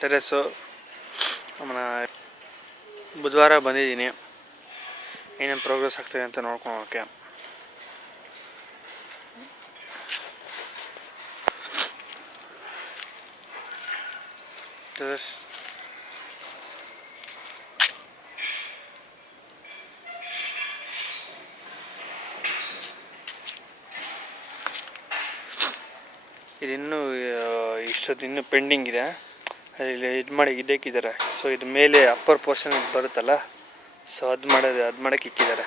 Terrace ಆಮೇಲೆ ಬುಧವಾರ ಬಂದಿದ್ದೀನಿ. ಏನೇನು ಪ್ರೋಗ್ರೆಸ್ ಆಗ್ತಿದೆ ಅಂತ ನೋಡ್ಕೊಳೋಕ್ಕೆ. ಟೆರೆಸ್ ಇದಿನ್ನೂ ಇಷ್ಟೊತ್ತು ಇನ್ನೂ ಪೆಂಡಿಂಗ್ ಇದೆ. ಅಲ್ಲಿ ಇದು ಮಾಡಿ ಇಕ್ಕಿದ್ದಾರೆ. ಸೊ ಇದು ಮೇಲೆ ಅಪ್ಪರ್ ಪೋರ್ಷನ್ ಬರುತ್ತಲ್ಲ, ಸೊ ಅದು ಮಾಡೋಕ್ಕೆ ಇಕ್ಕಿದ್ದಾರೆ.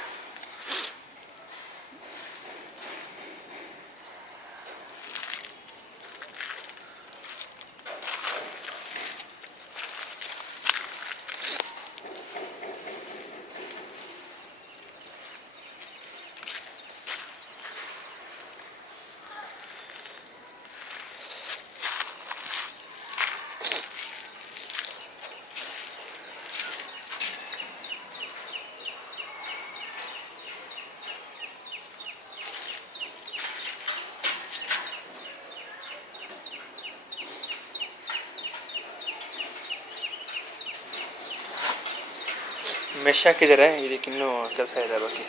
ಮೆಶ್ ಹಾಕಿದ್ದಾರೆ, ಇದಕ್ಕಿನ್ನೂ ಕೆಲಸ ಇದೆ ಬಾಕಿ.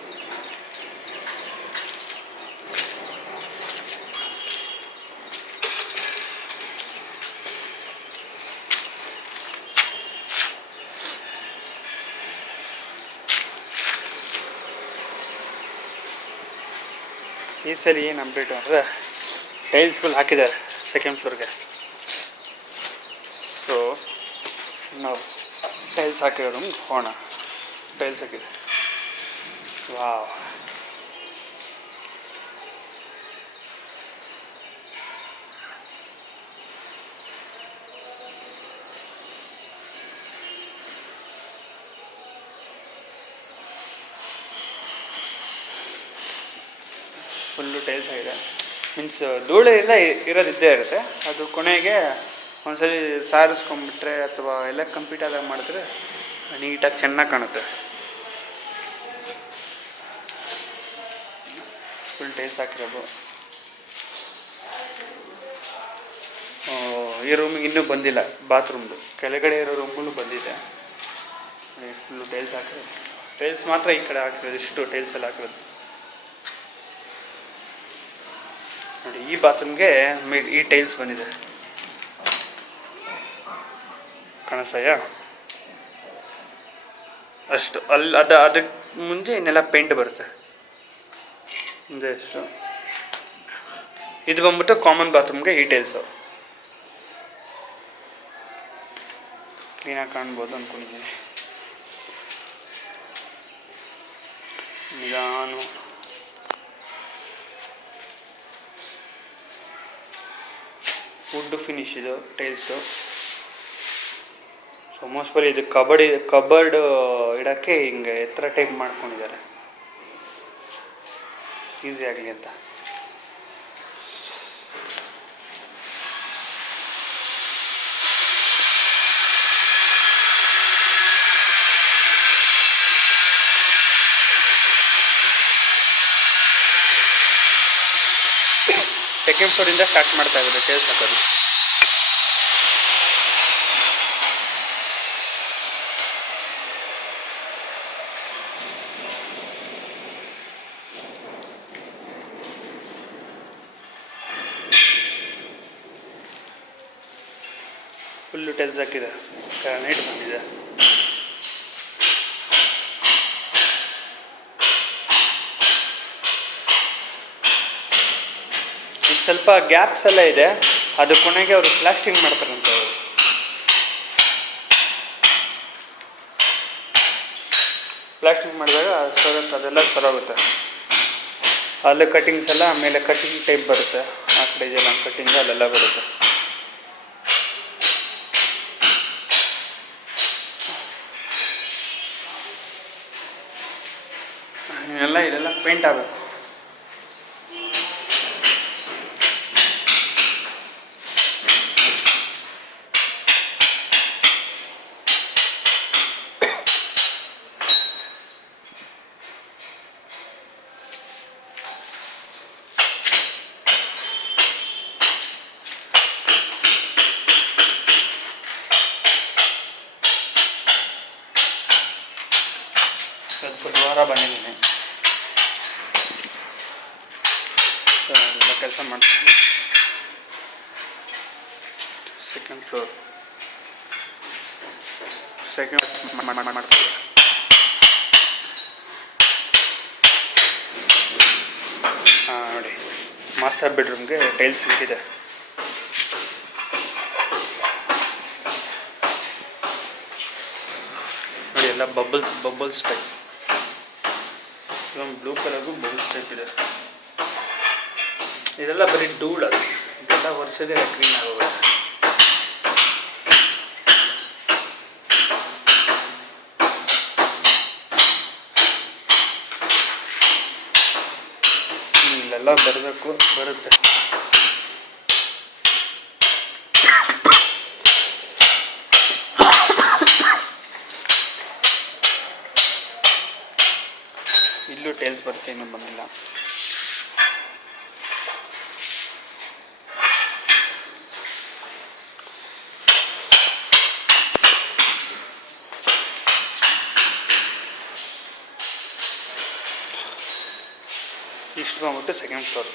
ಈ ಸಲ ಏನು ಅಪ್ಡೇಟ್ ಅಂದರೆ ಟೈಲ್ಸ್ಗಳು ಹಾಕಿದ್ದಾರೆ ಸೆಕೆಂಡ್ ಫ್ಲೋರ್ಗೆ. ಸೊ ನಾವು ಟೈಲ್ಸ್ ಹಾಕಿರೋದು ಹೋಗೋಣ. ಟೈಲ್ಸ್ ಹಾಕಿದೆ. ವಾವ್, ಫುಲ್ಲು ಟೈಲ್ಸ್ ಆಗಿದೆ. ಮೀನ್ಸ್ ಧೂಳು ಎಲ್ಲ ಇರೋದಿದ್ದೇ ಇರುತ್ತೆ. ಅದು ಕೊನೆಗೆ ಒಂದ್ಸಲಿ ಸಾರಿಸ್ಕೊಂಡ್ಬಿಟ್ರೆ ಅಥವಾ ಎಲ್ಲ ಕಂಪ್ಲೀಟ್ ಆದಾಗ ಮಾಡಿದ್ರೆ ನೀಟಾಗಿ ಚೆನ್ನಾಗಿ ಕಾಣುತ್ತೆ. ಫುಲ್ ಟೈಲ್ಸ್ ಹಾಕಿರೋದು. ಈ ರೂಮಿಗೆ ಇನ್ನೂ ಬಂದಿಲ್ಲ. ಬಾತ್ರೂಮ್ದು ಕೆಳಗಡೆ ಇರೋ ರೂಮ್ಗೂ ಬಂದಿದೆ. ಫುಲ್ಲು ಟೈಲ್ಸ್ ಹಾಕಿರೋದು. ಟೈಲ್ಸ್ ಮಾತ್ರ ಈ ಕಡೆ ಹಾಕಿರೋದು. ಇಷ್ಟು ಟೈಲ್ಸ್ ಎಲ್ಲ ಹಾಕಿರೋದು ನೋಡಿ. ಈ ಬಾತ್ರೂಮ್ಗೆ ಈ ಟೈಲ್ಸ್ ಬಂದಿದೆ. ಕಾಣಿಸ್ತಾಯಾ? ಅಷ್ಟು ಅಲ್ಲಿ ಅದಕ್ಕೆ ಮುಂಚೆ ಇನ್ನೆಲ್ಲ ಪೇಂಟ್ ಬರುತ್ತೆ. ಮುಂದೆ ಎಷ್ಟು ಇದು ಬಂದ್ಬಿಟ್ಟು ಕಾಮನ್ ಬಾತ್ರೂಮ್ಗೆ ಈ ಟೈಲ್ಸು ಕ್ಲೀನಾಗಿ ಕಾಣ್ಬೋದು ಅಂದ್ಕೊಂಡಿದ್ದೀನಿ. ನಿಧಾನ ವುಡ್ ಫಿನಿಶ್ ಇದು ಟೈಲ್ಸು. ಸೊ ಮೋಸ್ಟ್ ಬರೀ ಇದು ಕಬರ್ಡ್ ಇಡೋಕ್ಕೆ ಹಿಂಗೆ ಎತ್ತರ ಟೈಪ್ ಮಾಡ್ಕೊಂಡಿದ್ದಾರೆ, ಈಸಿ ಆಗಲಿ ಅಂತ. ಸೆಕೆಂಡ್ ಫ್ಲೋರಿಂದ ಸ್ಟಾರ್ಟ್ ಮಾಡ್ತಾ ಇದ್ದಾರೆ ಟೈಲ್ಸ್ ಹಾಕೋದು. ಫುಲ್ಲು ಟೈಲ್ಸ್ ಹಾಕಿದೆ, ಗ್ರಾನೈಟ್ ಬಂದಿದೆ. ಸ್ವಲ್ಪ ಗ್ಯಾಪ್ಸ್ ಎಲ್ಲ ಇದೆ, ಅದು ಕೊನೆಗೆ ಅವರು ಪ್ಲಾಸ್ಟಿಂಗ್ ಮಾಡ್ತಾರಂತೆ. ಅವರು ಪ್ಲಾಸ್ಟಿಂಗ್ ಮಾಡಿದಾಗ ಅದೆಲ್ಲ ಸರೋಗುತ್ತೆ. ಅಲ್ಲೇ ಕಟ್ಟಿಂಗ್ಸ್ ಎಲ್ಲ ಆಮೇಲೆ ಕಟ್ಟಿಂಗ್ ಟೈಪ್ ಬರುತ್ತೆ. ಆ ಕಡೆ ಇದೆಲ್ಲ ಕಟ್ಟಿಂಗ್ ಅಲ್ಲೆಲ್ಲ ಬರುತ್ತೆ. ಇದೆಲ್ಲ ಪೇಂಟ್ ಆಗಬೇಕು. ಬಂದಿದ್ದೀನಿ. ಸೊ ಅದೆಲ್ಲ ಕೆಲಸ ಮಾಡ್ತೀನಿ. ಸೆಕೆಂಡ್ ಫ್ಲೋರ್ ಮಾಡ್ತೀನಿ. ಹಾಂ ನೋಡಿ, ಮಾಸ್ಟರ್ ಬೆಡ್ರೂಮ್ಗೆ ಟೈಲ್ಸ್ ಬಿಟ್ಟಿದೆ. ನೋಡಿ ಎಲ್ಲ ಬಬಲ್ಸ್ ಟೈಪ್. ಇದೊಂದು ಬ್ಲೂ ಕಲರ್ಗೂ ಬಬಲ್ಸ್ ಟೈಪ್ ಇದೆ. ಇದೆಲ್ಲ ಬರೀ ಧೂಳು, ಅದು ಇದೆಲ್ಲ ವರ್ಷದೇ ಕ್ಲೀನ್ ಆಗೋಗುತ್ತೆ. ಇಲ್ಲೆಲ್ಲ ಬರಬೇಕು, ಬರುತ್ತೆ. ಇಲ್ಲೂ ಟೈಲ್ಸ್ ಬರುತ್ತೆ, ಇನ್ನೂ ಬಂದಿಲ್ಲ. ಇಷ್ಟು ಬಂದ್ಬಿಟ್ಟು ಸೆಕೆಂಡ್ ಫ್ಲೋರ್.